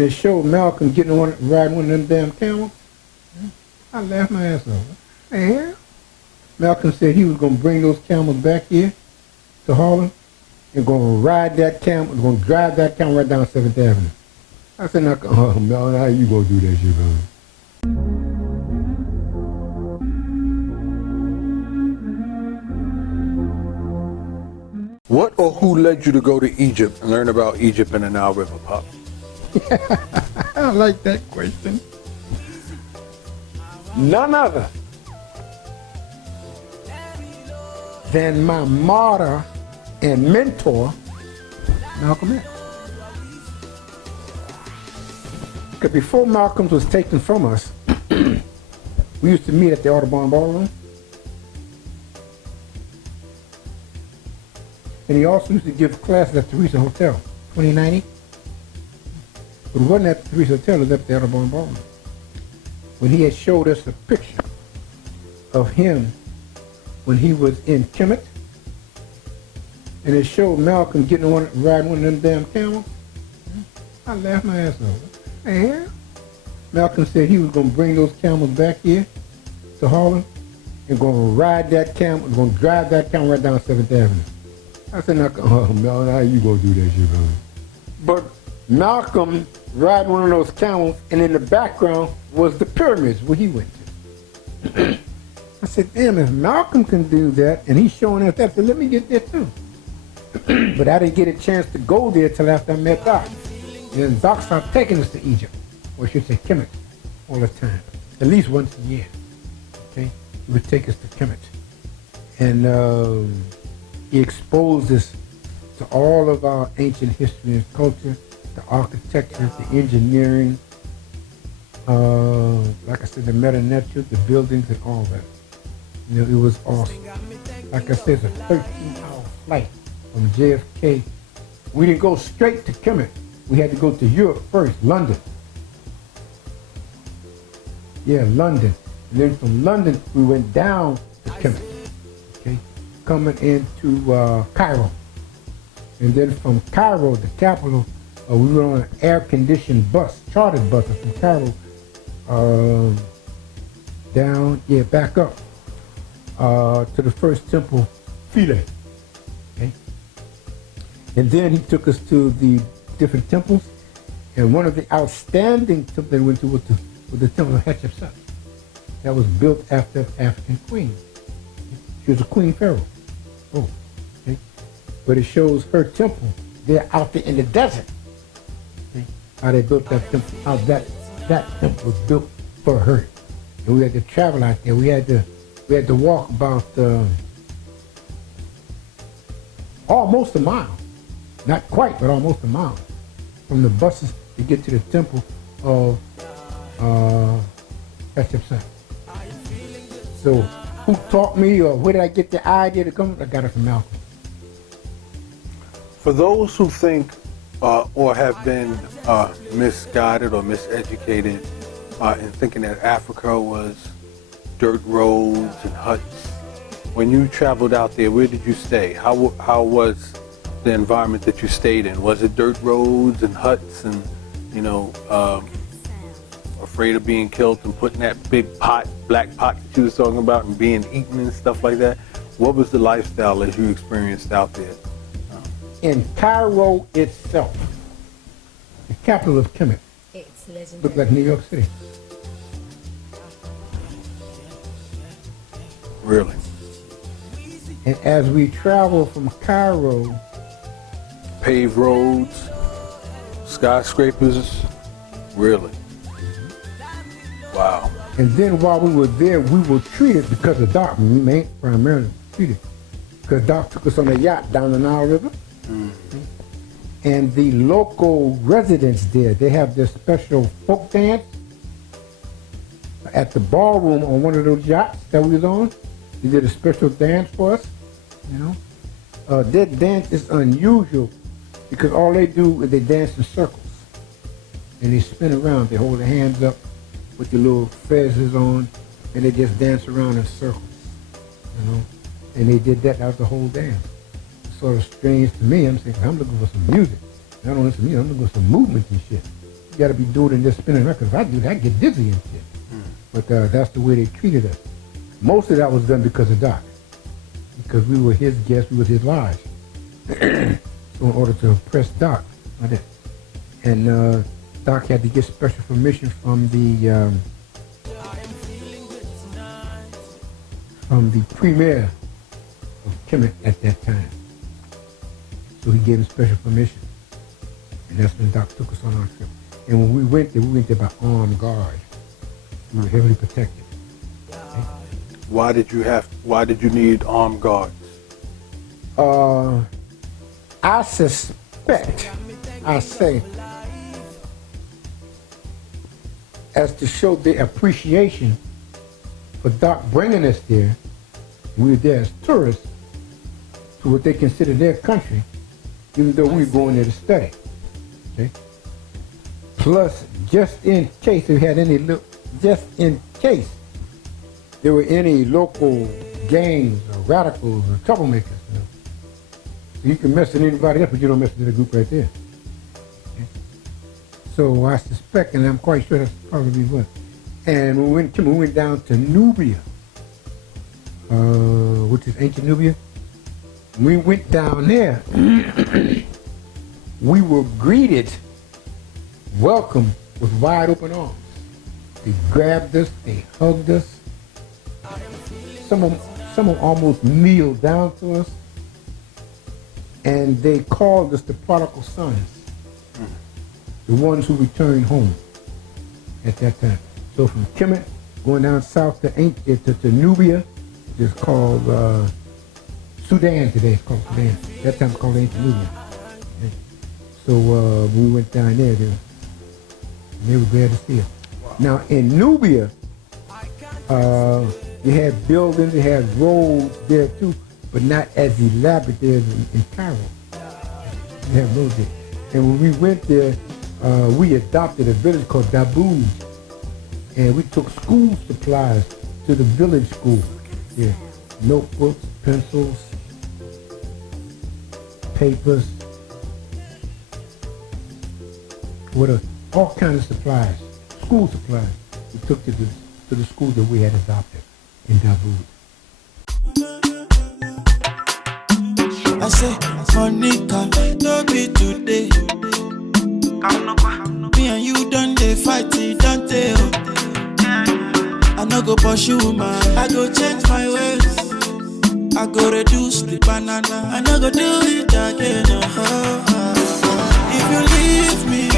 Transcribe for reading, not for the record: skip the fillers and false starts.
It showed Malcolm getting riding one of them damn camels. I laughed my ass off. Hey, Malcolm said he was going to bring those camels back here to Harlem and going to ride that camel, going to drive that camel right down 7th Avenue. I said, oh, Mel, how you going to do that shit, man? What or who led you to go to Egypt and learn about Egypt and the Nile River, Pop? I like that question. None other than my martyr and mentor, Malcolm X. Because before Malcolm was taken from us, we used to meet at the Audubon Ballroom. And he also used to give classes at the Teresa Hotel, 2090. But it wasn't at the Teresa Hotel, it was at the Audubon Ballroom. When he had showed us a picture of him when he was in Kemet, and it showed Malcolm riding one of them damn camels, I laughed my ass off. Hey, Malcolm said he was going to bring those camels back here to Harlem and going to ride that camel, going to drive that camel right down 7th Avenue. I said, oh, Mel, how you going to do that shit, man? But Malcolm riding one of those camels, and in the background was the pyramids where he went to. I said, damn, if Malcolm can do that, and he's showing us that, I said, let me get there too. But I didn't get a chance to go there till after I met Doc. And Doc started taking us to Egypt, or I should say Kemet, all the time, at least once a year. Okay, he would take us to Kemet, and he exposed us to all of our ancient history and culture, the architecture, the engineering, like I said, the meta-nature, the buildings, and all that. You know, it was awesome. Like I said, it's a 13-hour flight from JFK. We didn't go straight to Kemet. We had to go to Europe first, London. Yeah, London. And then from London, we went down to Kemet. Okay, coming into Cairo. And then from Cairo, the capital, we were on an air-conditioned bus, chartered bus from Cairo, back up to the first temple, Philae. Okay? And then he took us to the different temples, and one of the outstanding temples they went to was the temple of Hatshepsut. That was built after African queen. She was a queen pharaoh. Oh, okay. But it shows her temple there out there in the desert. Okay. How they built that temple, how that temple was built for her. And we had to travel out there. We had to walk about almost a mile. Not quite, but almost a mile from the buses to get to the temple of Hatshepsut. So who taught me, or where did I get the idea to come? I got it from Malcolm. For those who think or have been misguided or miseducated in thinking that Africa was dirt roads and huts, when you traveled out there, where did you stay? How was the environment that you stayed in? Was it dirt roads and huts and, you know, afraid of being killed and putting that big black pot that you was talking about and being eaten and stuff like that? What was the lifestyle that you experienced out there? In Cairo itself, the capital of Kemet, it's legendary. looked like New York City. Really? And as we travel from Cairo, Paved roads, skyscrapers, really? Wow. and then while we were there, we were treated, because of Doc, primarily treated, because Doc took us on a yacht down the Nile River. Mm-hmm. And the local residents there, they have this special folk dance at the ballroom on one of those yachts that we was on. They did a special dance for us, you know. Their dance is unusual because all they do is they dance in circles. And they spin around, they hold their hands up with the little fezzes on, and they just dance around in circles, you know. And they did that the whole dance. Sort of strange to me. I'm saying, I'm looking for some music. I don't listen to music, I'm looking for some movement and shit. You got to be doing it and just spinning around. Because if I do that, I get dizzy and shit. But that's the way they treated us. Most of that was done because of Doc. Because we were his guests, we was his lodge. So in order to impress Doc, like that. And Doc had to get special permission from the premier of Kemet at that time. So he gave him special permission. And that's when Doc took us on our trip. And when we went there by armed guard. We were heavily protected. Okay? Why did you need armed guards? I suspect, I say, as to show their appreciation for Doc bringing us there, we were there as tourists to what they consider their country, even though we were going there to study. Okay? Plus, just in case we had any, just in case there were any local gangs or radicals or troublemakers. You know? You can mess with anybody else, but you don't mess with the group right there. Okay? So I suspect, and I'm quite sure that's probably what. And when we went down to Nubia, which is ancient Nubia, we went down there, we were greeted, welcomed with wide open arms. They grabbed us, they hugged us. Some of them almost kneeled down to us. And they called us the prodigal sons, the ones who returned home at that time. So from Kemet, going down south to Nubia, it's called Sudan today. It's called Sudan. That time it's called ancient Nubia. Okay. So we went down there, they were glad to see us. Now in Nubia, they had buildings, they had roads there too, but not as elaborate there as in Cairo. They have roads there. And when we went there, we adopted a village called Daboud. And we took school supplies to the village school. Yeah. Notebooks, pencils, papers, all kinds of supplies, school supplies. We took to the school that we had adopted in Daboud. I say, Monica, no be today. Me and you done they fight, don't they? I no go pursue man, I go change my ways. I go reduce the banana, I no go do it again. If you leave me,